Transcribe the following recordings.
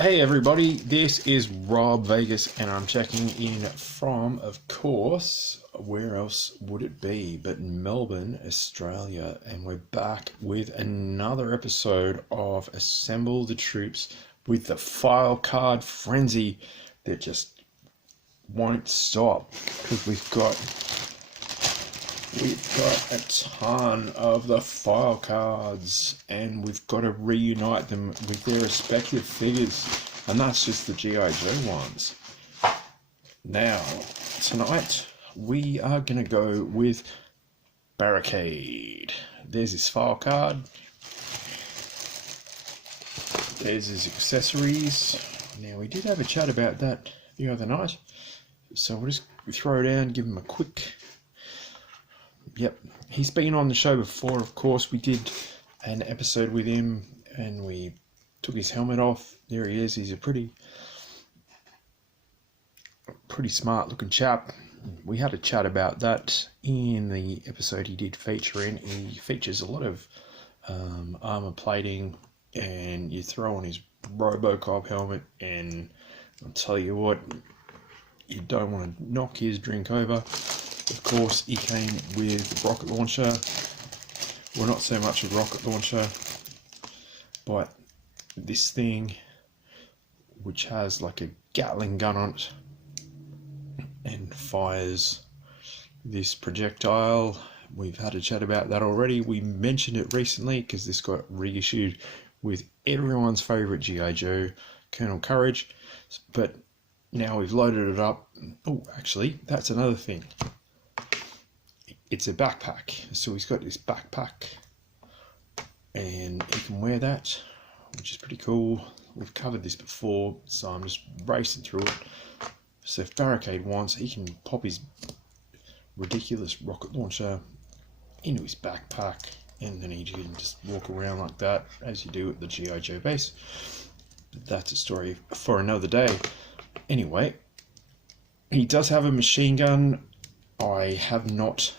Hey everybody, this is Rob Vegas and I'm checking in from, of course, where else would it be but Melbourne, Australia, and we're back with another episode of Assemble the Troops with the file card frenzy that just won't stop because we've got a ton of the file cards and we've got to reunite them with their respective figures, and that's just the G.I. Joe ones. Now, tonight we are going to go with Barricade. There's his file card. There's his accessories. Now, we did have a chat about that the other night, so we'll just throw down, give him a quick... Yep, he's been on the show before, of course. We did an episode with him and we took his helmet off. There he is. He's a pretty smart looking chap. We had a chat about that in the episode he did feature in. He features a lot of armor plating, and you throw on his Robocop helmet and I'll tell you what, you don't want to knock his drink over. Of course, he came with rocket launcher. Well, not so much a rocket launcher, but this thing, which has like a Gatling gun on it and fires this projectile. We've had a chat about that already. We mentioned it recently because this got reissued with everyone's favourite G.I. Joe, Colonel Courage. But now we've loaded it up. Oh, actually, that's another thing. It's a backpack, so he's got this backpack and he can wear that, which is pretty cool. We've covered this before, so I'm just racing through it. So if Barricade wants, he can pop his ridiculous rocket launcher into his backpack and then he can just walk around like that as you do at the G.I. Joe base. But that's a story for another day. Anyway, he does have a machine gun. I have not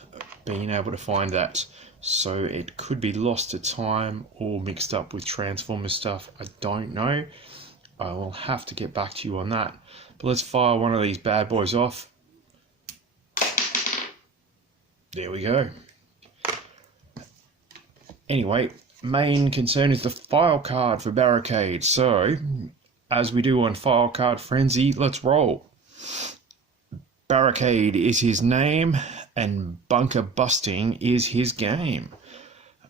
been able to find that, so it could be lost to time or mixed up with Transformers stuff. I don't know. I will have to get back to you on that. But let's fire one of these bad boys off. There we go. Anyway, main concern is the file card for Barricade. So, as we do on File Card Frenzy, let's roll. Barricade is his name and bunker busting is his game.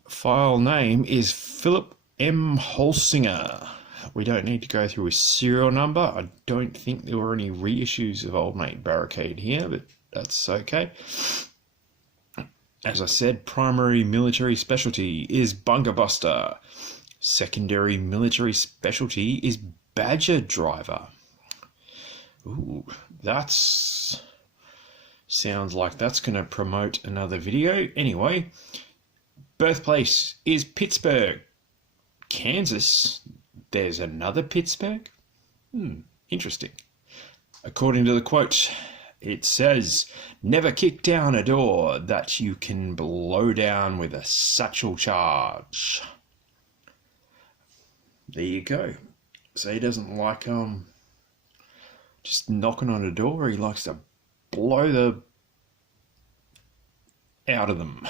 File name is Philip M. Holsinger. We don't need to go through his serial number. I don't think there were any reissues of Old Mate Barricade here, but that's okay. As I said, primary military specialty is bunker buster. Secondary military specialty is badger driver. Ooh, that's... sounds like that's going to promote another video. Anyway, birthplace is Pittsburgh, Kansas. There's another Pittsburgh? Interesting. According to the quote, it says, never kick down a door that you can blow down with a satchel charge. There you go. So he doesn't like just knocking on a door. He likes to blow the out of them.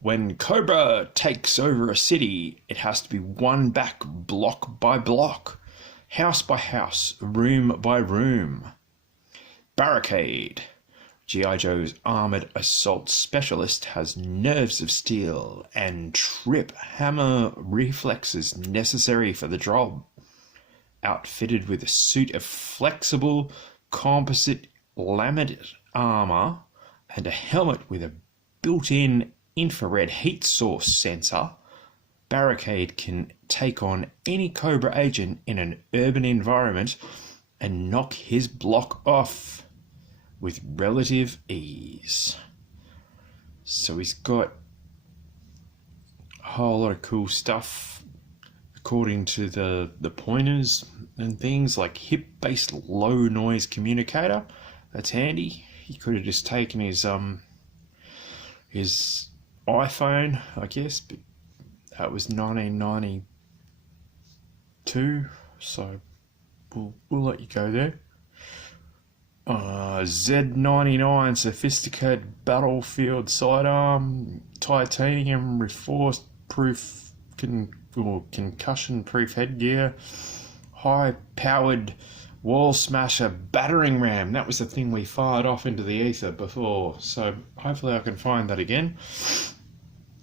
When Cobra takes over a city, it has to be won back block by block, house by house, room by room. Barricade. G.I. Joe's armoured assault specialist has nerves of steel and trip hammer reflexes necessary for the job. Outfitted with a suit of flexible composite laminate armour and a helmet with a built-in infrared heat source sensor, Barricade can take on any Cobra agent in an urban environment and knock his block off with relative ease. So he's got a whole lot of cool stuff according to the pointers and things, like hip-based low noise communicator. That's handy. He could have just taken his iPhone, I guess, but that was 1992, so we'll let you go there. Z99 sophisticated battlefield sidearm, titanium reinforced proof concussion proof headgear, high powered wall smasher battering ram. That was the thing we fired off into the ether before, so hopefully I can find that again.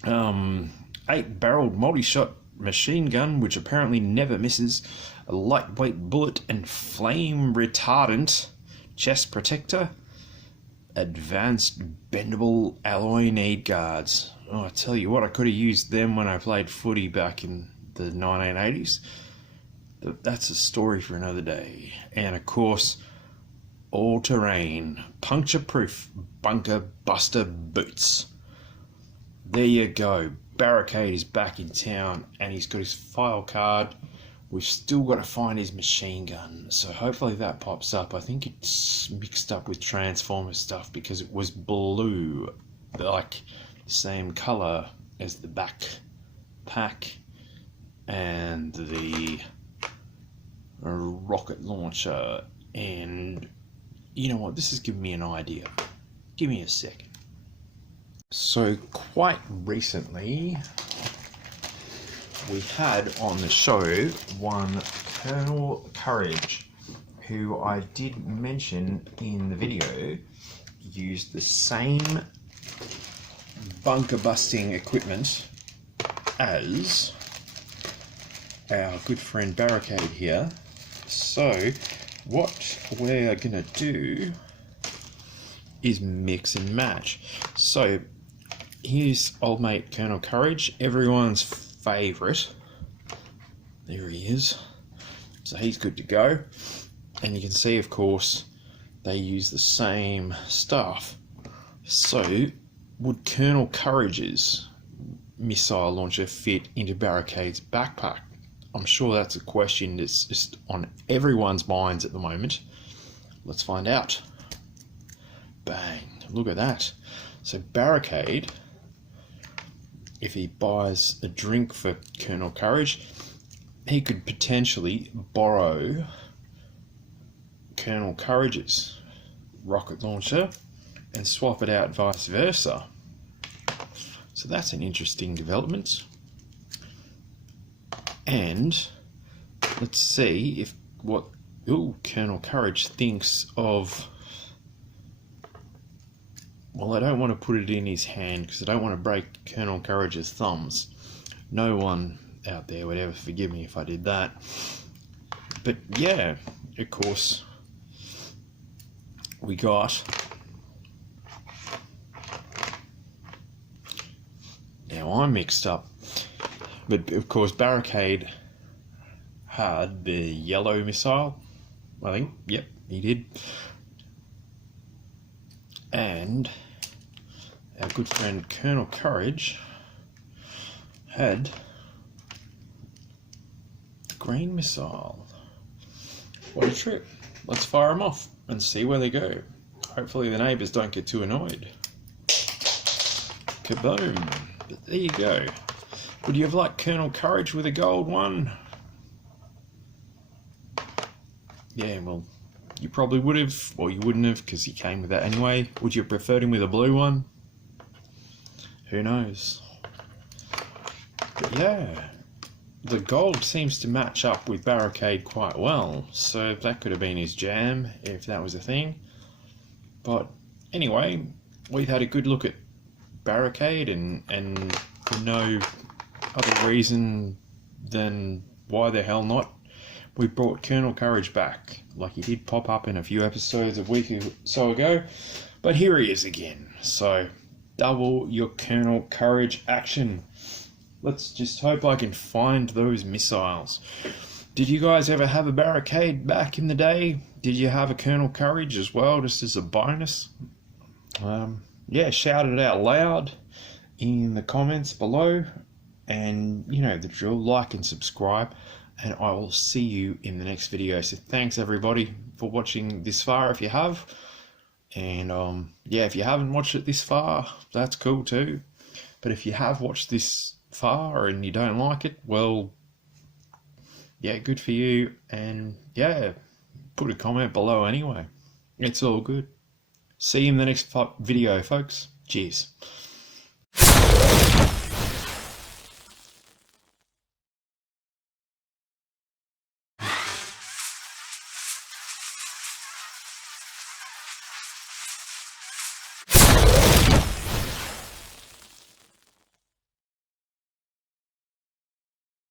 8-barreled multi-shot machine gun, which apparently never misses, a lightweight bullet and flame retardant chest protector, advanced bendable alloy need guards. Oh, I tell you what, I could have used them when I played footy back in the 1980s. But that's a story for another day. And of course, all-terrain, puncture-proof bunker buster boots. There you go. Barricade is back in town and he's got his file card. We've still got to find his machine gun, so hopefully that pops up. I think it's mixed up with Transformers stuff because it was blue, like the same colour as the backpack and the rocket launcher. And you know what? This has given me an idea. Give me a second. So quite recently, we had on the show one Colonel Courage, who I did mention in the video used the same bunker busting equipment as our good friend Barricade here. So what we're gonna do is mix and match. So here's old mate Colonel Courage, everyone's favourite. There he is. So he's good to go. And you can see, of course, they use the same stuff. So would Colonel Courage's missile launcher fit into Barricade's backpack? I'm sure that's a question that's just on everyone's minds at the moment. Let's find out. Bang, look at that. So Barricade, if he buys a drink for Colonel Courage, he could potentially borrow Colonel Courage's rocket launcher and swap it out vice versa. So that's an interesting development. And let's see if what Colonel Courage thinks of. Well, I don't want to put it in his hand because I don't want to break Colonel Courage's thumbs. No one out there would ever forgive me if I did that. But yeah, of course, we got... Now I'm mixed up. But of course, Barricade had the yellow missile. I think, yep, he did. And our good friend Colonel Courage had the green missile. What a trip. Let's fire them off and see where they go. Hopefully the neighbours don't get too annoyed. Kaboom. But there you go. Would you have liked Colonel Courage with a gold one? Yeah, well, you probably would have, or you wouldn't have because he came with that anyway. Would you have preferred him with a blue one? Who knows? But yeah, the gold seems to match up with Barricade quite well, so that could have been his jam if that was a thing. But anyway, we've had a good look at Barricade and for no other reason than why the hell not, we brought Colonel Courage back. Like, he did pop up in a few episodes a week or so ago, but here he is again. So double your Colonel Courage action. Let's just hope I can find those missiles. Did you guys ever have a Barricade back in the day? Did you have a Colonel Courage as well, just as a bonus? Yeah, shout it out loud in the comments below. And you know the drill, like and subscribe, and I will see you in the next video. So thanks everybody for watching this far if you have. And yeah, if you haven't watched it this far, that's cool too. But if you have watched this far and you don't like it, well, yeah, good for you. And yeah, put a comment below anyway. It's all good. See you in the next video, folks. Cheers.